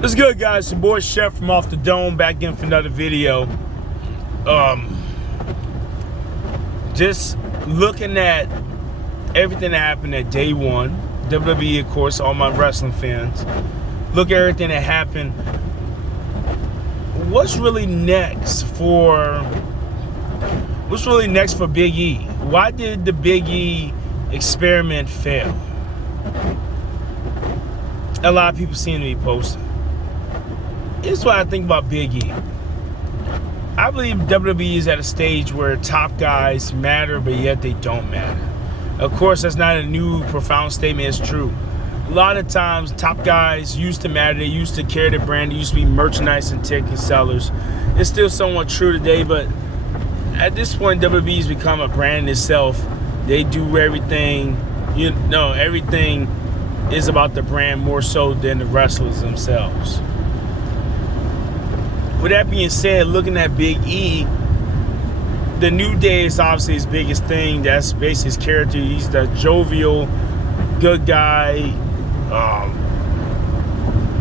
What's good, guys? It's your boy Chef from Off the Dome, back in for another video. Just looking at everything that happened at day one. WWE, of course, all my wrestling fans. Look at everything that happened. What's really next for Big E? Why did the Big E experiment fail? A lot of people seem to be posting. Here's what I think about Big E. I believe WWE is at a stage where top guys matter, but yet they don't matter. Of course, that's not a new, profound statement. It's true. A lot of times, top guys used to matter. They used to carry the brand. They used to be merchandise and ticket sellers. It's still somewhat true today, but at this point, WWE's become a brand itself. They do everything. Everything is about the brand more so than the wrestlers themselves. With that being said, looking at Big E, the New Day is obviously his biggest thing. That's basically his character. He's the jovial, good guy,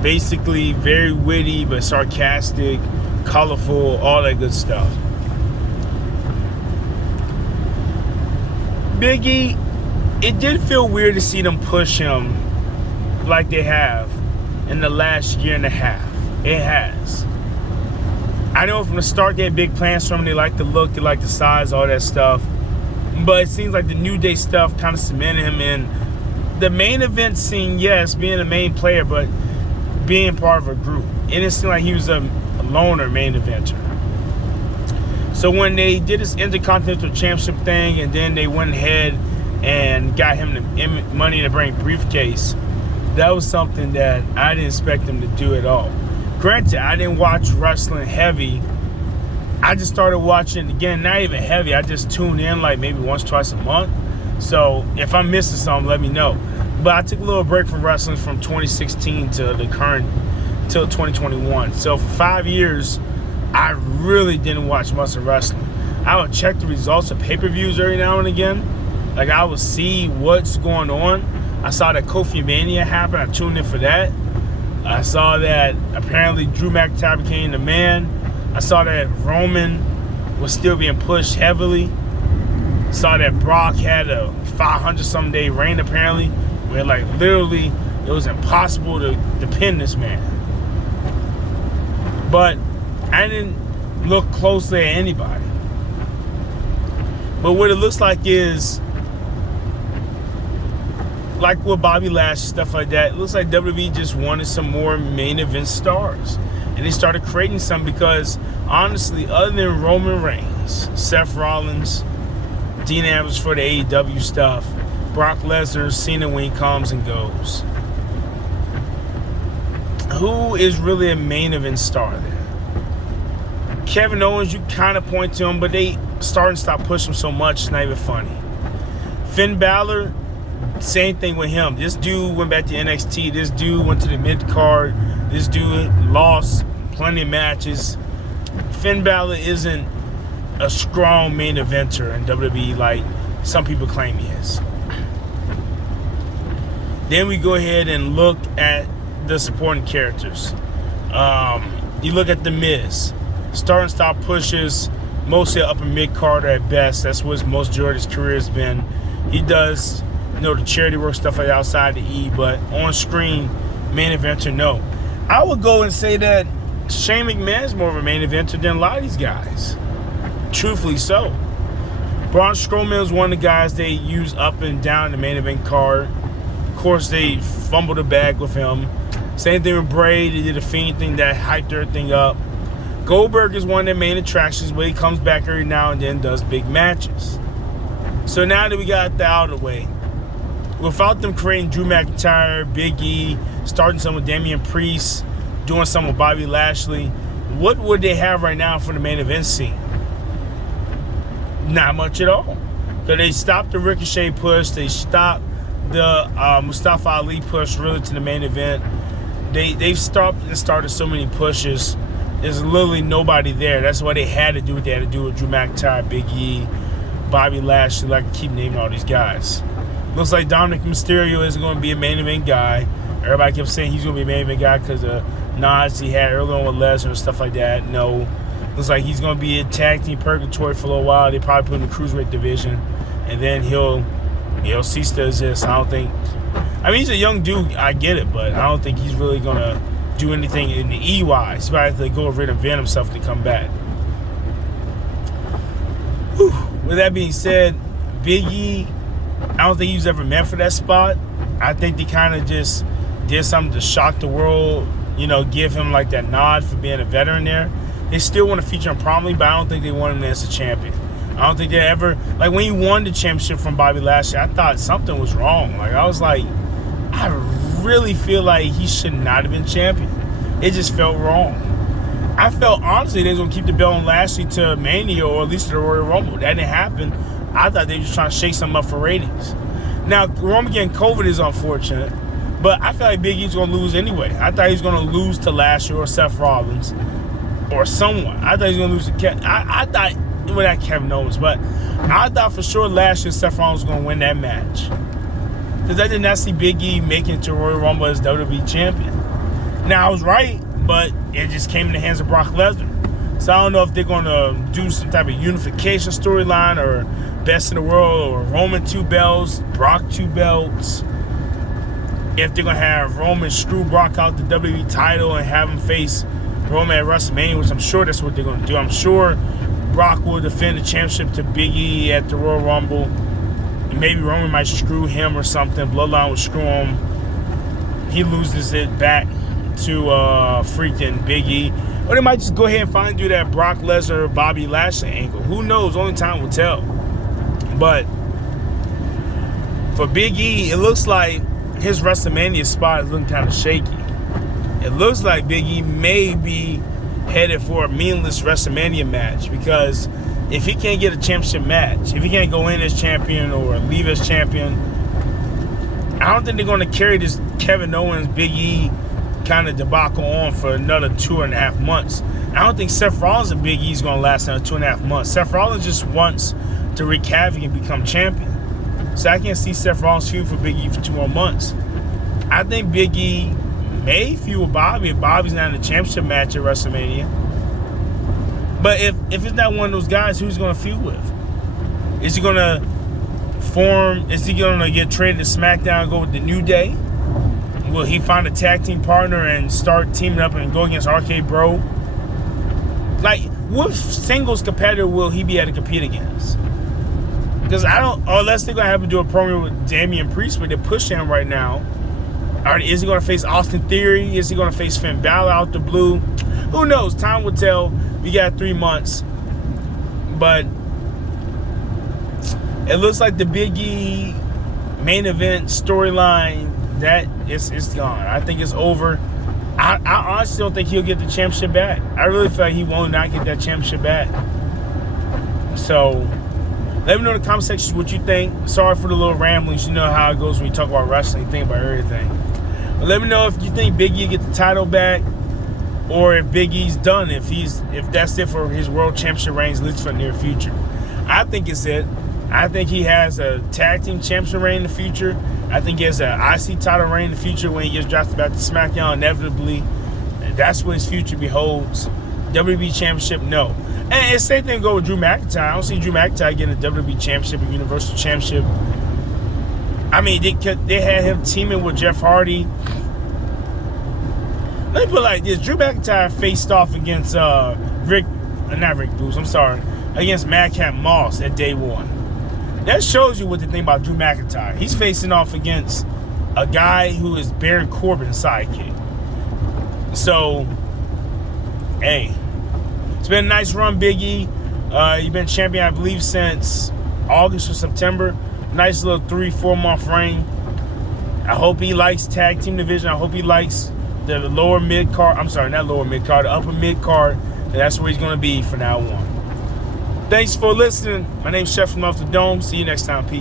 basically very witty but sarcastic, colorful, all that good stuff. Big E, it did feel weird to see them push him like they have in the last year and a half. It has. I know from the start they had big plans for him. They like the look, they like the size, all that stuff. But it seems like the New Day stuff kind of cemented him in the main event scene, yes, being a main player, but being part of a group. And it seemed like he was a loner main eventer. So when they did this Intercontinental Championship thing and then they went ahead and got him the Money in the Bank briefcase, that was something that I didn't expect them to do at all. Granted, I didn't watch wrestling heavy. I just started watching, again, not even heavy. I just tune in like maybe once, twice a month. So if I'm missing something, let me know. But I took a little break from wrestling from 2016 to the current, till 2021. So for 5 years, I really didn't watch much of wrestling. I would check the results of pay-per-views every now and again. Like I would see what's going on. I saw that Kofi Mania happen. I tuned in for that. I saw that apparently Drew McIntyre became the man. I saw that Roman was still being pushed heavily. Saw that Brock had a 500-some day reign apparently, where like literally it was impossible to pin this man. But I didn't look closely at anybody. But what it looks like is, like with Bobby Lashley, stuff like that, it looks like WWE just wanted some more main event stars. And they started creating some because, honestly, other than Roman Reigns, Seth Rollins, Dean Ambrose for the AEW stuff, Brock Lesnar, Cena when he comes and goes, who is really a main event star there? Kevin Owens, you kind of point to him, but they starting to stop pushing him so much, it's not even funny. Finn Balor, same thing with him. This dude went back to NXT. This dude went to the mid-card. This dude lost plenty of matches. Finn Balor isn't a strong main eventer in WWE like some people claim he is. Then we go ahead and look at the supporting characters. You look at The Miz. Start and stop pushes, mostly upper mid-carder at best. That's what his most majority of his career has been. He does the charity work stuff like outside the E, but on screen, main eventer, no. I would go and say that Shane McMahon is more of a main eventer than a lot of these guys. Truthfully so. Braun Strowman is one of the guys they use up and down the main event card. Of course, they fumbled the bag with him. Same thing with Bray. They did a Fiend thing that hyped everything up. Goldberg is one of their main attractions, but he comes back every now and then, does big matches. So now that we got that out of the way, without them creating Drew McIntyre, Big E, starting some with Damian Priest, doing some with Bobby Lashley, what would they have right now for the main event scene? Not much at all. So they stopped the Ricochet push. They stopped the Mustafa Ali push really to the main event. They've stopped and started so many pushes. There's literally nobody there. That's why they had to do what they had to do with Drew McIntyre, Big E, Bobby Lashley. I can keep naming all these guys. Looks like Dominic Mysterio is going to be a main event guy. Everybody kept saying he's going to be a main event guy because of nods he had early on with Lesnar and stuff like that. No. Looks like he's going to be in tag team purgatory for a little while. They probably put him in the cruiserweight division. And then he'll cease to exist. I don't think... I mean, he's a young dude. I get it. But I don't think he's really going to do anything in the E-wise. He's about to go reinvent himself to come back. Whew. With that being said, Big E, I don't think he was ever meant for that spot. I think they kind of just did something to shock the world, give him like that nod for being a veteran there. They still want to feature him prominently, but I don't think they want him as a champion. I don't think they ever, like when he won the championship from Bobby Lashley, I thought something was wrong. Like I was like, I really feel like he should not have been champion. It just felt wrong. I felt honestly they was going to keep the belt on Lashley to Mania or at least to the Royal Rumble. That didn't happen. I thought they were just trying to shake something up for ratings. Now, Roman getting COVID is unfortunate, but I feel like Big E's going to lose anyway. I thought he was going to lose to Lashley or Seth Rollins or someone. I thought he was going to lose to Kevin. I thought, well, not Kevin Owens, but I thought for sure Lashley and Seth Rollins was going to win that match. Because I did not see Big E making it to Royal Rumble as WWE champion. Now, I was right, but it just came in the hands of Brock Lesnar. So I don't know if they're going to do some type of unification storyline or best in the world or Roman 2 belts, Brock 2 belts. If they're going to have Roman screw Brock out the WWE title and have him face Roman at WrestleMania, which I'm sure that's what they're going to do. I'm sure Brock will defend the championship to Big E at the Royal Rumble. And maybe Roman might screw him or something. Bloodline will screw him. He loses it back to freaking Big E. Or they might just go ahead and do that Brock Lesnar, Bobby Lashley angle. Who knows? Only time will tell. But for Big E, it looks like his WrestleMania spot is looking kind of shaky. It looks like Big E may be headed for a meaningless WrestleMania match because if he can't get a championship match, if he can't go in as champion or leave as champion, I don't think they're going to carry this Kevin Owens, Big E kind of debacle on for another 2.5 months. I don't think Seth Rollins and Big E is going to last another 2.5 months. Seth Rollins just wants to wreak havoc and become champion. So I can't see Seth Rollins feud for Big E for 2 more months. I think Big E may feud with Bobby if Bobby's not in the championship match at WrestleMania. But if it's not one of those guys, who's going to feud with? Is he going to form? Is he going to get traded to SmackDown and go with the New Day? Will he find a tag team partner and start teaming up and go against RK Bro? Like, what singles competitor will he be able to compete against? Because unless they're going to have to do a program with Damian Priest, where they're pushing him right now. Or is he going to face Austin Theory? Is he going to face Finn Balor out the blue? Who knows? Time will tell. We got 3 months. But it looks like the Big E main event storyline, that it's gone. I think it's over. I honestly don't think he'll get the championship back. I really feel like he will not get that championship back. So let me know in the comment section what you think. Sorry for the little ramblings. You know how it goes when you talk about wrestling. You think about everything. But let me know if you think Big E get the title back, or if Big E's done. If that's it for his world championship reigns, at least for the near future. I think it's it. I think he has a tag team championship reign in the future. I think he has an IC title reign in the future when he gets drafted back to SmackDown inevitably. That's what his future beholds. WWE Championship, no. And it's the same thing go with Drew McIntyre. I don't see Drew McIntyre getting a WWE Championship or Universal Championship. I mean, they had him teaming with Jeff Hardy. Let me put it like this. Drew McIntyre faced off against against Madcap Moss at day 1. That shows you what they think about Drew McIntyre. He's facing off against a guy who is Baron Corbin's sidekick. So, hey, it's been a nice run, Big E. You've been champion, I believe, since August or September. Nice little 3-4 month reign. I hope he likes tag team division. I hope he likes the lower mid card. I'm sorry, not lower mid card, the upper mid card. That's where he's going to be from now on. Thanks for listening. My name's Chef from Off the Dome. See you next time. Peace.